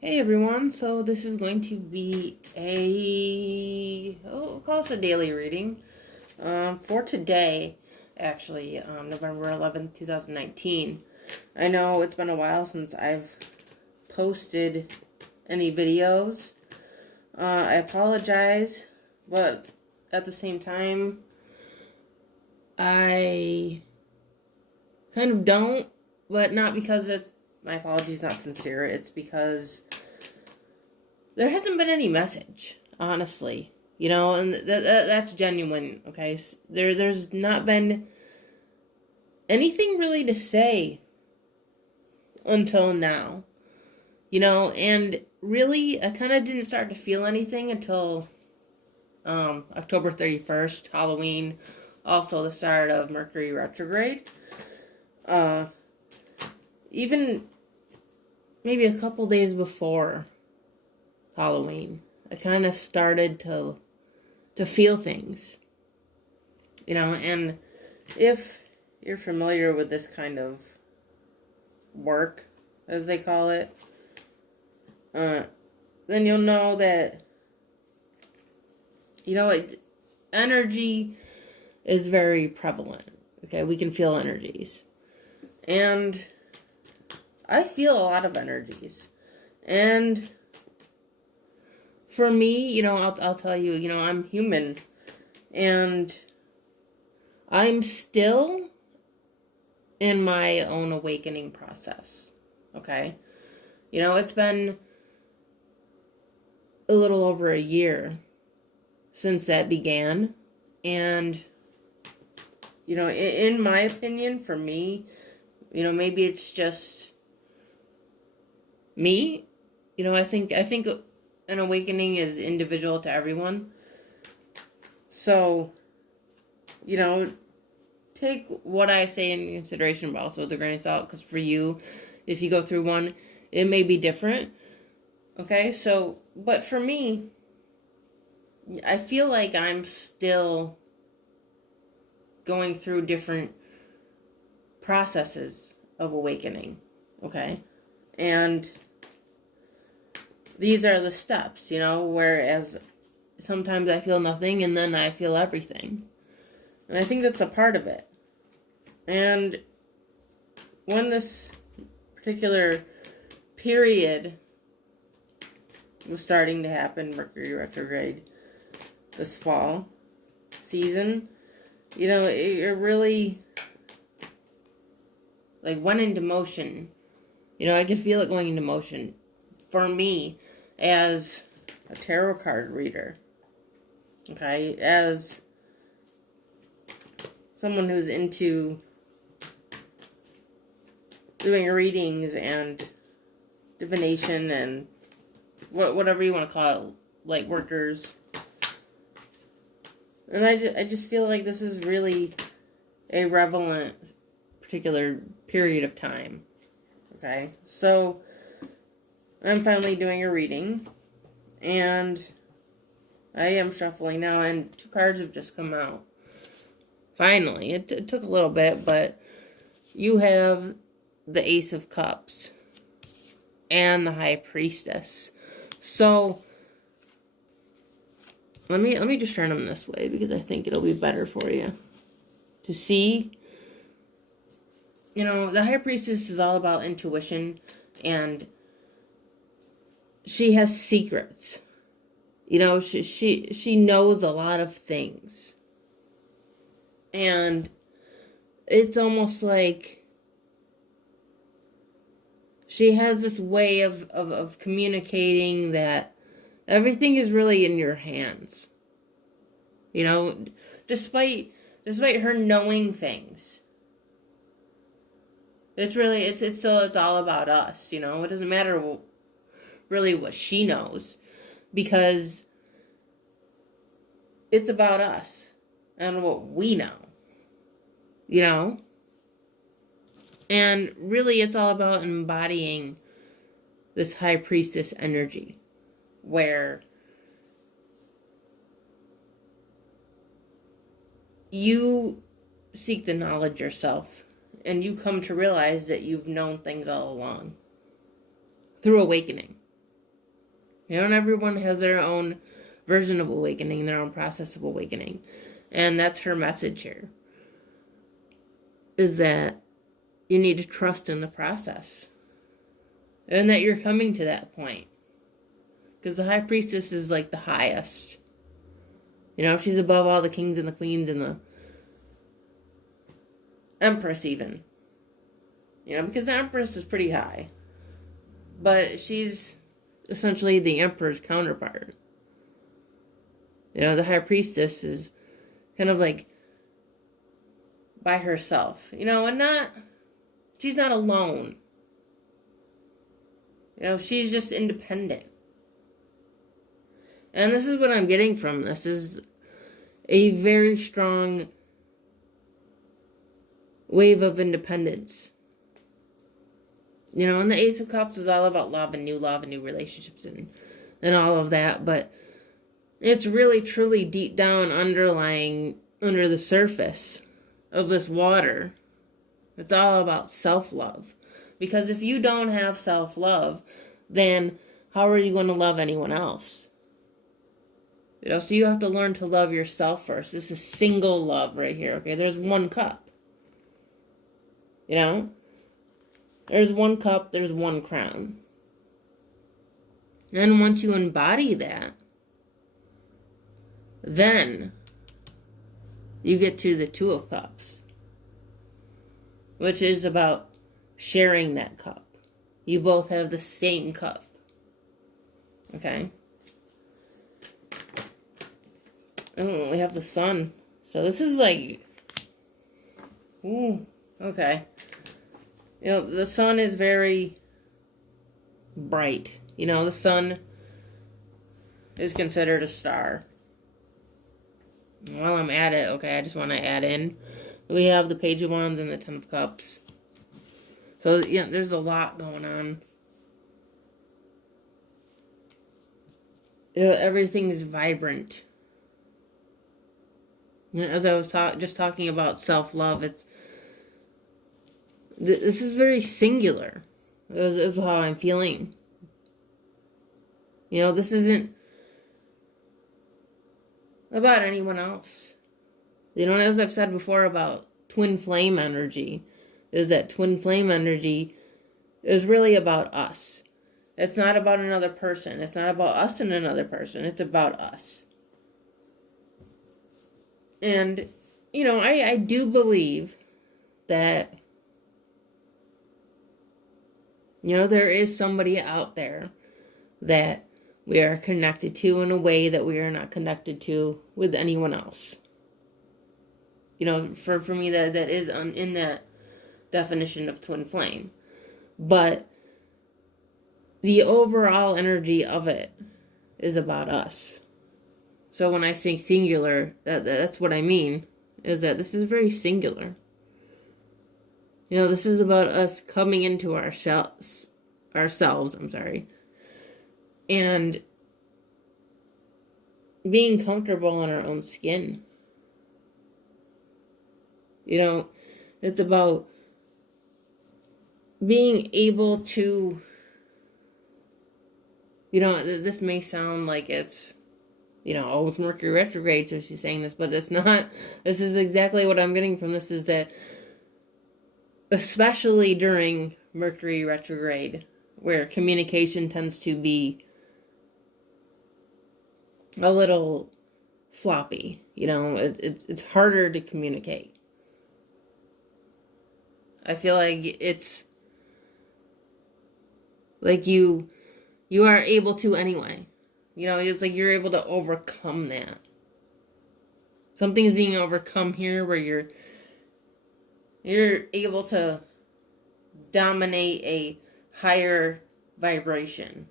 Hey everyone, so this is going to be we'll call this a daily reading for today, actually, November 11th, 2019. I know it's been a while since I've posted any videos. I apologize, but at the same time, I kind of don't, but not because my apology's not sincere, it's because there hasn't been any message, honestly. And that's genuine, okay? There's not been anything really to say until now. And really, I kind of didn't start to feel anything until October 31st, Halloween, also the start of Mercury retrograde. Even maybe a couple days before Halloween, I kind of started to feel things, and if you're familiar with this kind of work, as they call it, then you'll know that, energy is very prevalent, okay? We can feel energies, and I feel a lot of energies, and for me, I'll tell you, I'm human, and I'm still in my own awakening process, okay? It's been a little over a year since that began, and, in my opinion, for me, maybe it's just me, I think an awakening is individual to everyone. So, take what I say in consideration, but also with a grain of salt, because for you, if you go through one, it may be different. Okay, so, but for me, I feel like I'm still going through different processes of awakening. Okay, and these are the steps, whereas sometimes I feel nothing and then I feel everything. And I think that's a part of it. And when this particular period was starting to happen, Mercury retrograde, this fall season, it really went into motion. I could feel it going into motion for me as a tarot card reader, okay, as someone who's into doing readings and divination and whatever you want to call it, light workers. And I just feel like this is really a relevant particular period of time. Okay, so I'm finally doing a reading, and I am shuffling now, and 2 cards have just come out. Finally, it took a little bit, but you have the Ace of Cups and the High Priestess. So let me just turn them this way because I think it'll be better for you to see. The High Priestess is all about intuition, and she has secrets. She knows a lot of things. And it's almost like she has this way of communicating that everything is really in your hands. Despite her knowing things. It's all about us, It doesn't matter really what she knows, because it's about us and what we know. And really it's all about embodying this High Priestess energy, where you seek the knowledge yourself, and you come to realize that you've known things all along through awakening. You know, and everyone has their own version of awakening, their own process of awakening. And that's her message here. Is that you need to trust in the process. And that you're coming to that point. Because the high priestess is like the highest. You know, she's above all the kings and the queens and the empress even. You know, because the empress is pretty high. But she's essentially the emperor's counterpart. You know, the high priestess is kind of like by herself. You know, and she's not alone. You know, she's just independent. And this is what I'm getting from this, is a very strong wave of independence. You know, and the Ace of Cups is all about love and new relationships and all of that. But it's really, truly deep down underlying, under the surface of this water, it's all about self-love. Because if you don't have self-love, then how are you going to love anyone else? You know, so you have to learn to love yourself first. This is single love right here, okay? There's one cup. You know? There's one cup, there's one crown. And once you embody that, then you get to the Two of Cups, which is about sharing that cup. You both have the same cup. Okay? Oh, we have the sun. So this is like... Ooh, okay. You know, the sun is very bright. You know, the sun is considered a star. While I'm at it, okay, I just want to add in. We have the Page of Wands and the Ten of Cups. So, yeah, there's a lot going on. You know, everything's vibrant. You know, as I was just talking about self-love, this is very singular. Is how I'm feeling. You know, this isn't about anyone else. You know, as I've said before about twin flame energy, is that twin flame energy is really about us. It's not about another person. It's not about us and another person. It's about us. And, you know, I do believe that, you know, there is somebody out there that we are connected to in a way that we are not connected to with anyone else. You know, for me, that is in that definition of twin flame. But the overall energy of it is about us. So when I say singular, that's what I mean, is that this is very singular. You know, this is about us coming into ourselves, and being comfortable in our own skin. You know, it's about being able to, you know, this may sound like it's, you know, oh, it's Mercury retrograde, so she's saying this, but it's not. This is exactly what I'm getting from this, is that especially during Mercury retrograde, where communication tends to be a little floppy, you know, it's harder to communicate. I feel like it's like you are able to anyway. You know, it's like you're able to overcome that. Something's being overcome here where you're able to dominate a higher vibration,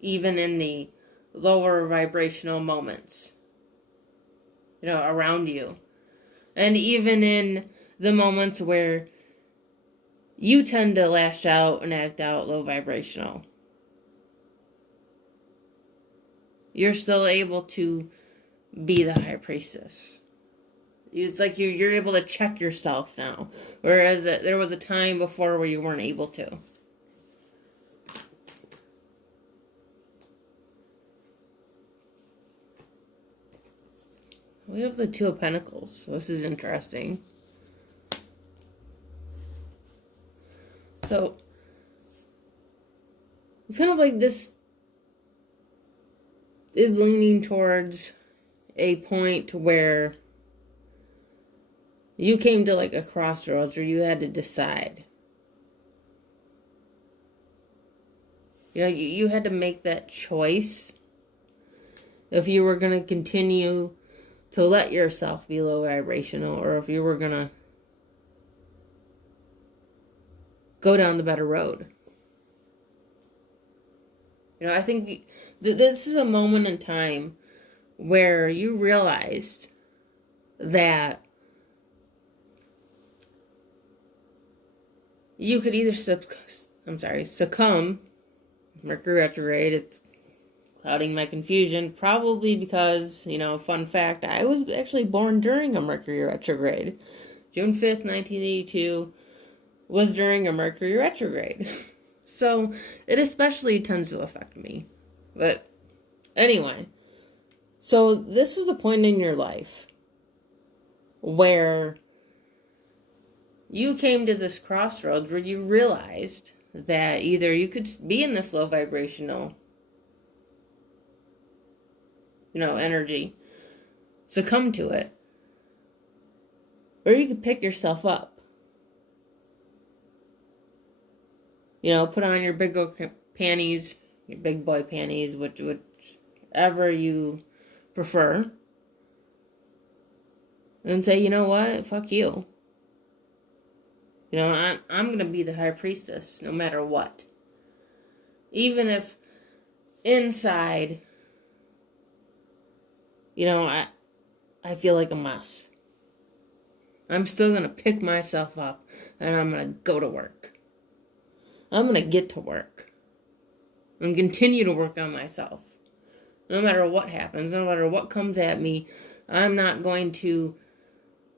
even in the lower vibrational moments, you know, around you. And even in the moments where you tend to lash out and act out low vibrational, you're still able to be the high priestess. It's like you're able to check yourself now, whereas there was a time before where you weren't able to. we have the Two of Pentacles. So this is interesting. So it's kind of like this is leaning towards a point where you came to like a crossroads where you had to decide. You know, you had to make that choice if you were going to continue to let yourself be low vibrational, or if you were going to go down the better road. You know, I think this is a moment in time where you realized that you could either succumb. Mercury retrograde, it's clouding my confusion, probably because, you know, fun fact, I was actually born during a Mercury retrograde. June 5th, 1982 was during a Mercury retrograde. So it especially tends to affect me. But anyway, so this was a point in your life where you came to this crossroads where you realized that either you could be in this low vibrational, you know, energy, succumb to it, or you could pick yourself up. You know, put on your big panties, your big boy panties, whichever you prefer, and say, you know what, fuck you. You know, I'm going to be the high priestess no matter what. Even if inside, you know, I feel like a mess. I'm still going to pick myself up and I'm going to go to work. I'm going to get to work and continue to work on myself. No matter what happens, no matter what comes at me, I'm not going to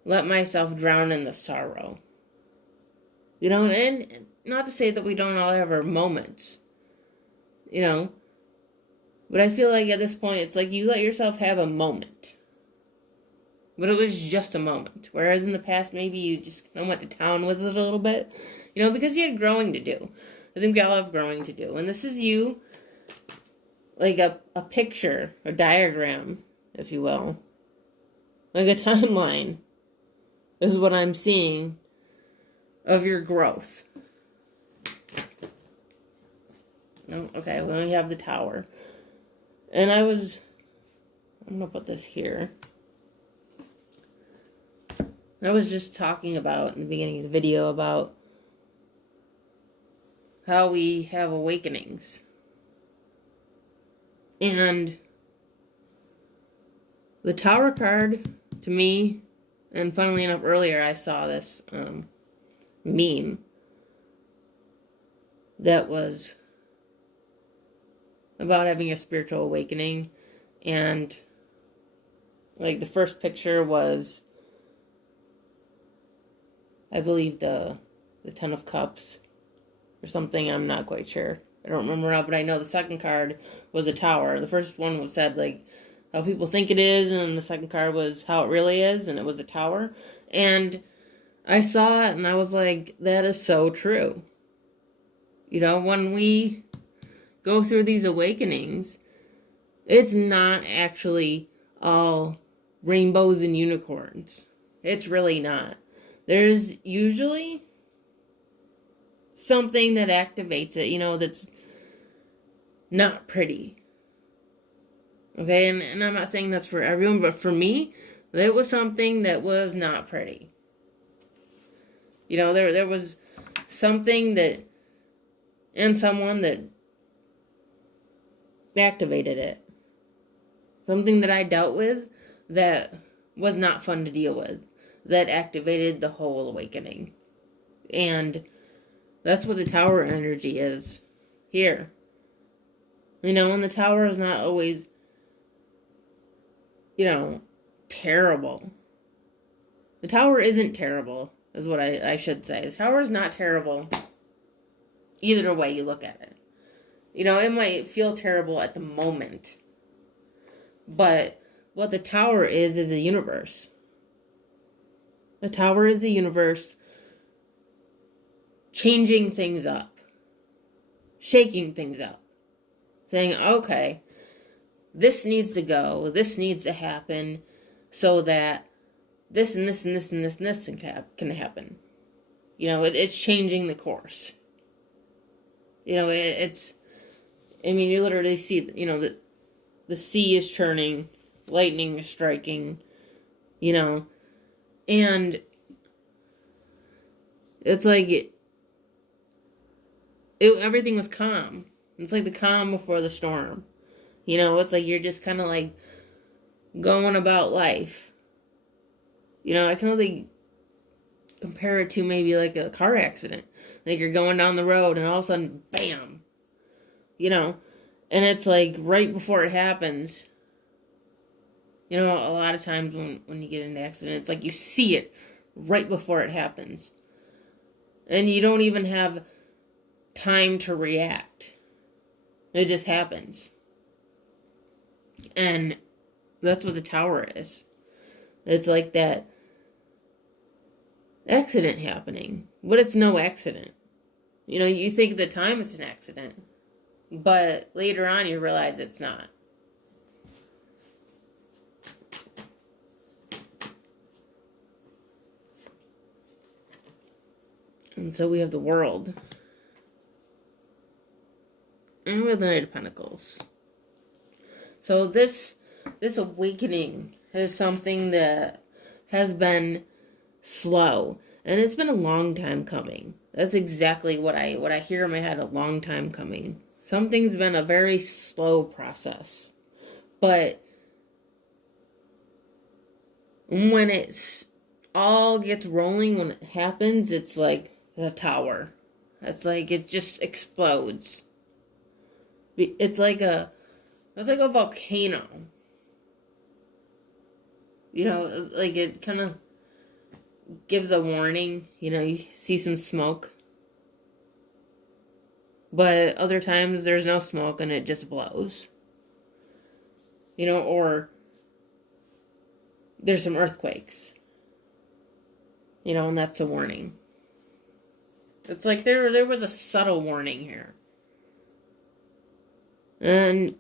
let myself drown in the sorrow. You know, and not to say that we don't all have our moments, you know, but I feel like at this point, it's like you let yourself have a moment, but it was just a moment. Whereas in the past, maybe you just kind of went to town with it a little bit, you know, because you had growing to do. I think we all have growing to do. And this is you, like a picture, a diagram, if you will, like a timeline is what I'm seeing of your growth. Oh, okay, well, you have the Tower. And I'm going to put this here. I was just talking about, in the beginning of the video, about how we have awakenings. And the Tower card, to me, and funnily enough, earlier I saw this meme that was about having a spiritual awakening, and like the first picture was, I believe, the Ten of Cups or something. I'm not quite sure. I don't remember now, but I know the second card was a Tower. The first one was said like how people think it is, and the second card was how it really is, and it was a Tower. And I saw it and I was like, that is so true. You know, when we go through these awakenings, it's not actually all rainbows and unicorns. It's really not. There's usually something that activates it, you know, that's not pretty. Okay, and I'm not saying that's for everyone, but for me, there was something that was not pretty. You know, there was something that, and someone that activated it. Something that I dealt with that was not fun to deal with, that activated the whole awakening. And that's what the Tower energy is here. You know, and the Tower is not always, you know, terrible. The Tower isn't terrible, is what I should say. The Tower is not terrible either way you look at it. You know, it might feel terrible at the moment, but what the tower is the universe. The tower is the universe changing things up, shaking things up, saying, okay, this needs to go, this needs to happen, so that this and this and this and this and this can happen. You know, it's changing the course. You know, it's, I mean, you literally see, you know, the sea is churning, lightning is striking, you know, and it's like, everything was calm. It's like the calm before the storm. You know, it's like you're just kind of like going about life. You know, I can only compare it to maybe like a car accident. Like you're going down the road and all of a sudden, bam. You know, and it's like right before it happens. You know, a lot of times when you get into accidents, it's like you see it right before it happens. And you don't even have time to react. It just happens. And that's what the tower is. It's like that accident happening. But it's no accident. You know, you think at the time it's an accident. But later on you realize it's not. And so we have the World. And we have the Knight of Pentacles. So this awakening is something that has been slow. And it's been a long time coming. That's exactly what I hear in my head, a long time coming. Something's been a very slow process. But when it's all gets rolling, when it happens, it's like the tower. It's like it just explodes. It's like a volcano. You know, like it kind of gives a warning. You know, you see some smoke. But other times there's no smoke and it just blows. You know, or there's some earthquakes. You know, and that's a warning. It's like there was a subtle warning here. And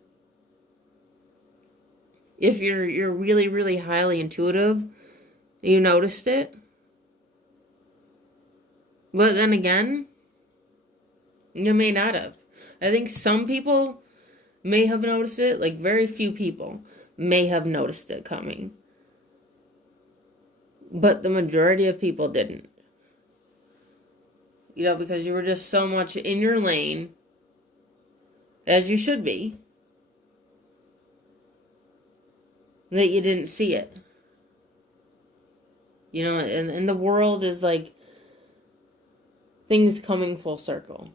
if you're really, really highly intuitive, you noticed it. But then again, you may not have. I think some people may have noticed it, like very few people may have noticed it coming. But the majority of people didn't. You know, because you were just so much in your lane, as you should be, that you didn't see it. You know, and the world is like things coming full circle.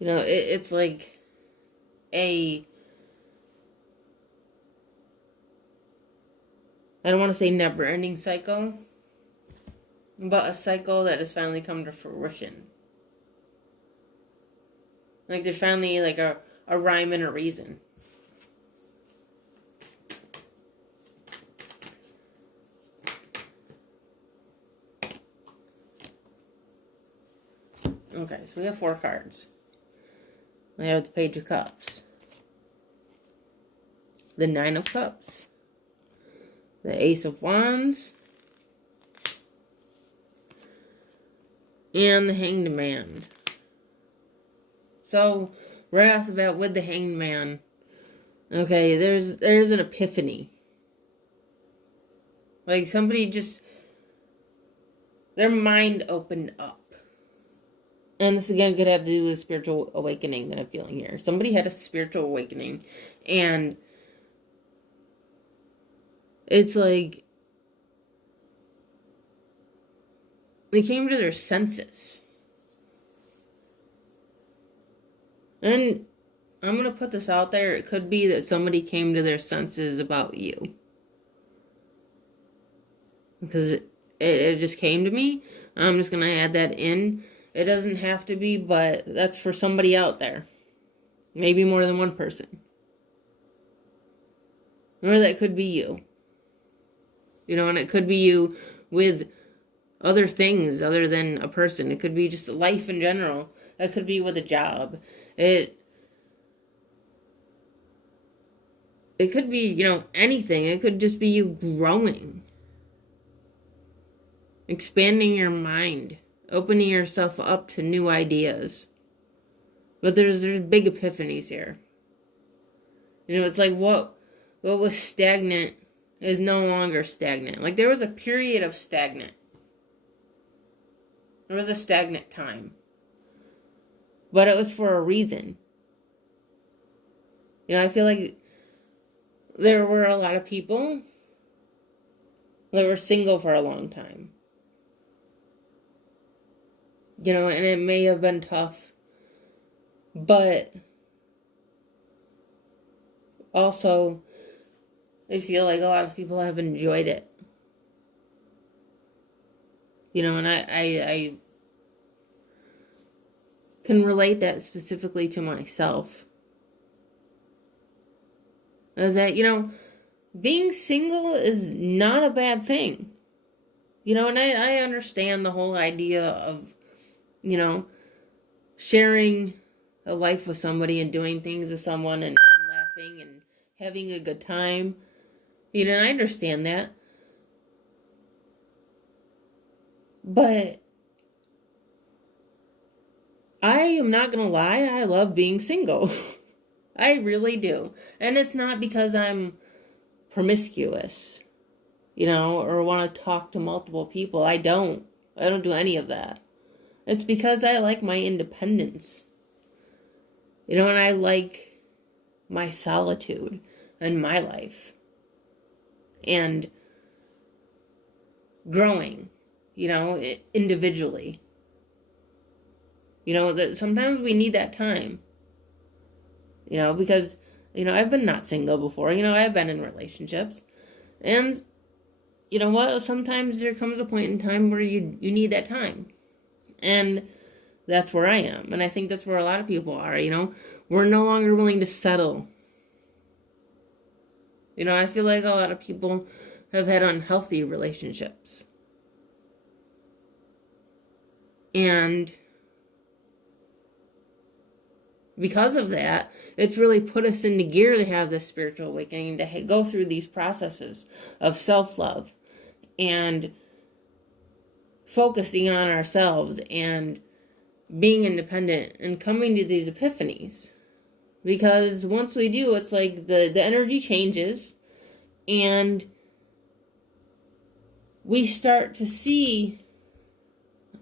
You know, it's like I don't want to say never-ending cycle, but a cycle that has finally come to fruition. Like there's finally like a rhyme and a reason. Okay, so we have 4 cards. We have the Page of Cups, the 9 of Cups, the Ace of Wands, and the Hanged Man. So, right off the bat with the Hanged Man, okay, there's an epiphany. Like somebody just, their mind opened up. And this again could have to do with spiritual awakening that I'm feeling here. Somebody had a spiritual awakening. And it's like they came to their senses. And I'm going to put this out there. It could be that somebody came to their senses about you. Because it just came to me. I'm just going to add that in. It doesn't have to be, but that's for somebody out there. Maybe more than one person. Or that could be you. You know, and it could be you with other things other than a person. It could be just life in general. It could be with a job. It could be, you know, anything. It could just be you growing. Expanding your mind. Opening yourself up to new ideas. But there's big epiphanies here. You know, it's like what was stagnant is no longer stagnant. Like there was a period of stagnant. There was a stagnant time. But it was for a reason. You know, I feel like there were a lot of people that were single for a long time. You know, and it may have been tough. But also, I feel like a lot of people have enjoyed it. You know, and I can relate that specifically to myself. Is that, you know, being single is not a bad thing. You know, and I understand the whole idea of, you know, sharing a life with somebody and doing things with someone and laughing and having a good time. You know, and I understand that. But I am not going to lie, I love being single. I really do. And it's not because I'm promiscuous, you know, or want to talk to multiple people. I don't do any of that. It's because I like my independence. You know, and I like my solitude and my life. And growing, you know, individually. You know, that sometimes we need that time. You know, because, you know, I've been not single before. You know, I've been in relationships. And, you know what? Sometimes there comes a point in time where you need that time. And that's where I am. And I think that's where a lot of people are, you know. We're no longer willing to settle. You know, I feel like a lot of people have had unhealthy relationships. And because of that, it's really put us into gear to have this spiritual awakening, to go through these processes of self-love and focusing on ourselves and being independent and coming to these epiphanies. Because once we do, it's like the energy changes and we start to see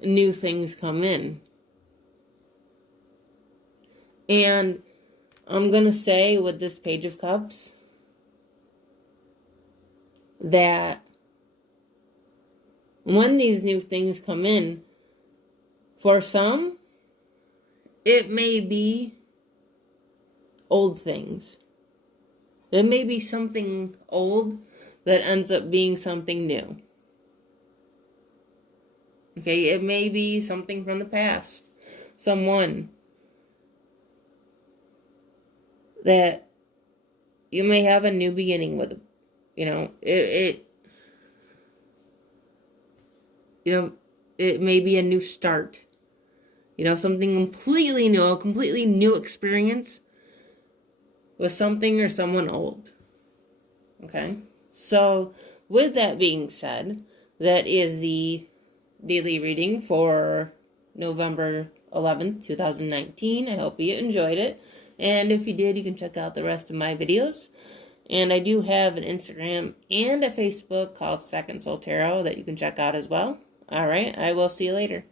new things come in. And I'm going to say with this Page of Cups that when these new things come in, for some, it may be old things. It may be something old that ends up being something new. Okay, it may be something from the past. Someone that you may have a new beginning with. You know, it may be a new start. You know, something completely new, a completely new experience with something or someone old. Okay? So, with that being said, that is the daily reading for November 11th, 2019. I hope you enjoyed it. And if you did, you can check out the rest of my videos. And I do have an Instagram and a Facebook called Second Soul Tarot that you can check out as well. Alright, I will see you later.